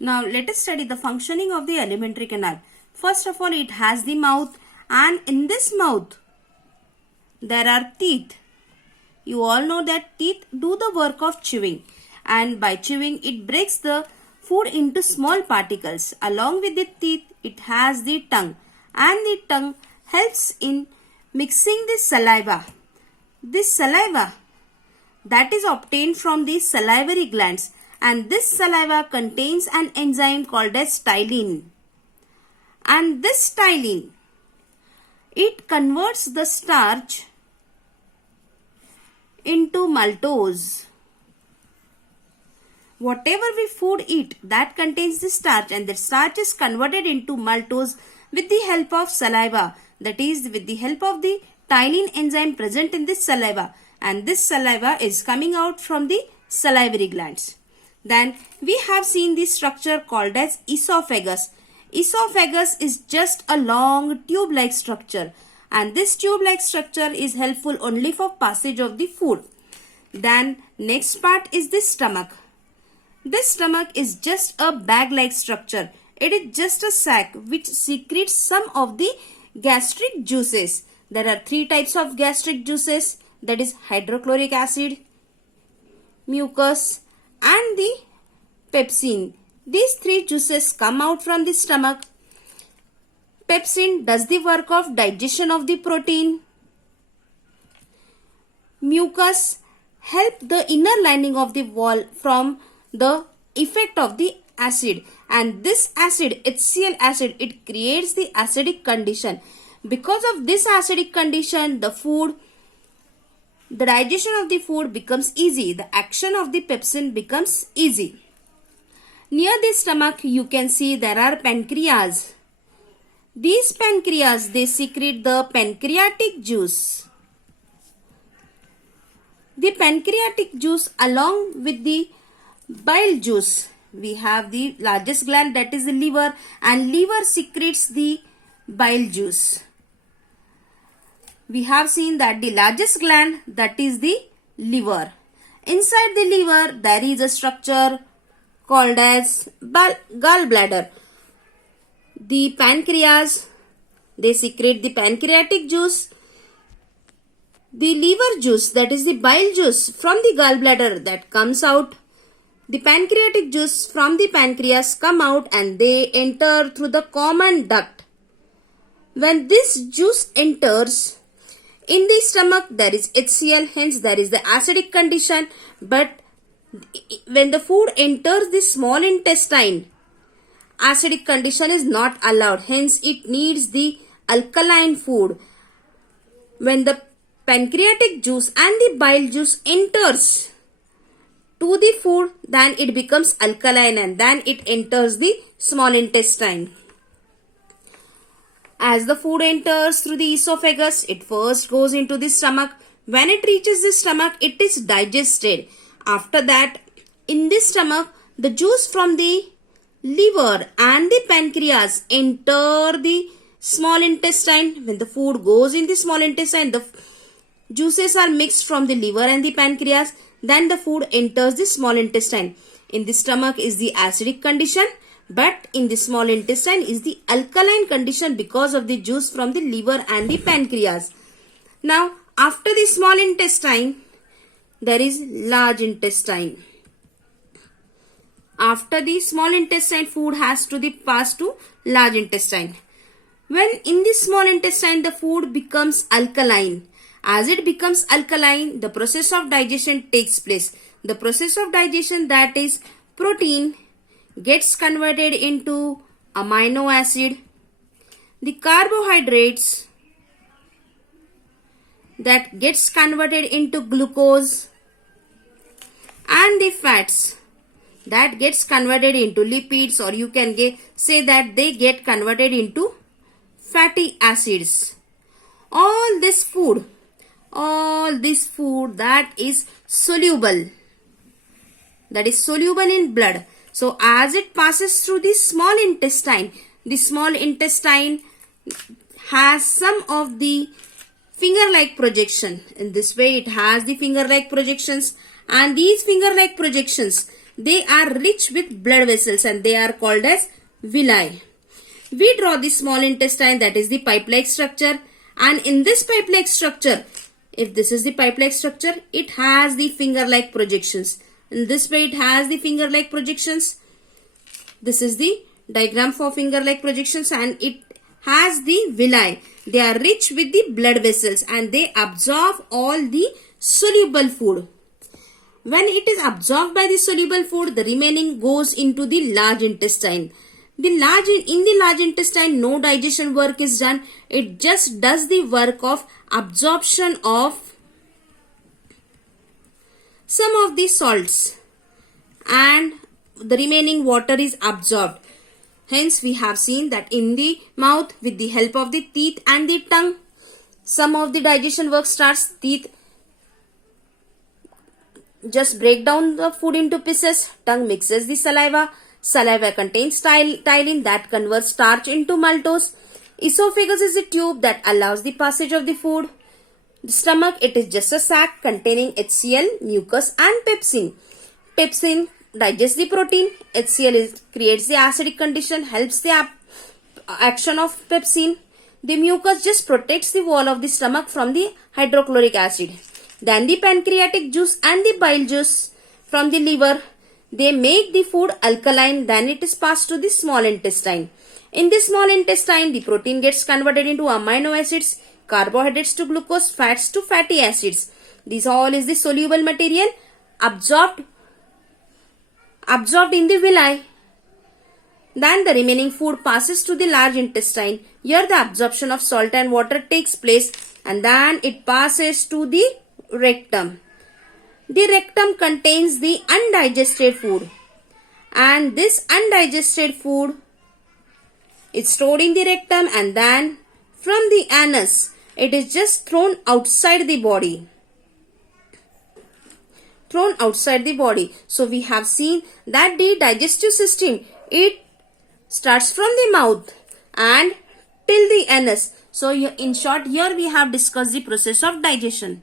Now let us study the functioning of the alimentary canal. First of all, it has the mouth, and in this mouth there are teeth. You all know that teeth do the work of chewing, and by chewing it breaks the food into small particles. Along with the teeth, it has the tongue, and the tongue helps in mixing the saliva. This saliva that is obtained from the salivary glands, and this saliva contains an enzyme called as ptyalin. And this ptyalin, it converts the starch into maltose. Whatever we food eat that contains the starch, and the starch is converted into maltose with the help of saliva, that is with the help of the ptyalin enzyme present in this saliva, and this saliva is coming out from the salivary glands. Then we have seen the structure called as esophagus. Esophagus is just a long tube-like structure, and this tube-like structure is helpful only for passage of the food. Then next part is the stomach. This stomach is just a bag-like structure. It is just a sac which secretes some of the gastric juices. There are three types of gastric juices, that is hydrochloric acid, mucus, and the pepsin. These three juices come out from the stomach. Pepsin does the work of digestion of the protein. Mucus help the inner lining of the wall from the effect of the acid, and this acid, HCl acid, it creates the acidic condition. Because of this acidic condition, the digestion of the food becomes easy. The action of the pepsin becomes easy. Near the stomach, you can see there are pancreas. These pancreas, they secrete the pancreatic juice. The pancreatic juice along with the bile juice. We have the largest gland, that is the liver, and liver secretes the bile juice. We have seen that the largest gland, that is the liver. Inside the liver there is a structure called as gallbladder. The pancreas, they secrete the pancreatic juice. The liver juice, that is the bile juice from the gallbladder, that comes out. The pancreatic juice from the pancreas come out, and they enter through the common duct. When this juice enters in the stomach, there is HCl, hence there is the acidic condition. But when the food enters the small intestine, acidic condition is not allowed, hence it needs the alkaline food. When the pancreatic juice and the bile juice enters to the food, then it becomes alkaline, and then it enters the small intestine. As the food enters through the esophagus, it first goes into the stomach. When it reaches the stomach, it is digested. After that, in the stomach, the juice from the liver and the pancreas enter the small intestine. When the food goes in the small intestine, the juices are mixed from the liver and the pancreas. Then the food enters the small intestine. In the stomach is the acidic condition, but in the small intestine is the alkaline condition because of the juice from the liver and the pancreas. Now, after the small intestine, there is large intestine. After the small intestine, food has to be passed to large intestine. When in the small intestine, the food becomes alkaline. As it becomes alkaline, the process of digestion takes place. The process of digestion, that is protein, gets converted into amino acid. The carbohydrates, that gets converted into glucose, and the fats, that gets converted into lipids, or you can say that they get converted into fatty acids. All this food that is soluble in blood. So as it passes through the small intestine has some of the finger-like projection. In this way, it has the finger-like projections, and these finger-like projections, They are rich with blood vessels and they are called as villi. We draw the small intestine, that is the pipe-like structure, and in this pipe-like structure, if this is the pipe-like structure, it has the finger-like projections. In this way it has the finger-like projections. This is the diagram for finger-like projections and it has the villi. They are rich with the blood vessels and they absorb all the soluble food. When it is absorbed by the soluble food, the remaining goes into the large intestine. In the large intestine, no digestion work is done. It just does the work of absorption of some of the salts and the remaining water is absorbed. Hence, we have seen that in the mouth, with the help of the teeth and the tongue, some of the digestion work starts. Teeth just break down the food into pieces. Tongue mixes the saliva. Saliva contains ptyalin that converts starch into maltose. Esophagus is a tube that allows the passage of the food. The stomach, it is just a sac containing HCl, mucus and pepsin. Pepsin digests the protein. HCl creates the acidic condition, helps the action of pepsin. The mucus just protects the wall of the stomach from the hydrochloric acid. Then the pancreatic juice and the bile juice from the liver, they make the food alkaline. Then it is passed to the small intestine. In the small intestine, the protein gets converted into amino acids, carbohydrates to glucose, fats to fatty acids. This all is the soluble material absorbed in the villi. Then the remaining food passes to the large intestine. Here the absorption of salt and water takes place and then it passes to the rectum. The rectum contains the undigested food and this undigested food is stored in the rectum and then from the anus it is just thrown outside the body. So we have seen that the digestive system, it starts from the mouth and till the anus. So in short, here we have discussed the process of digestion.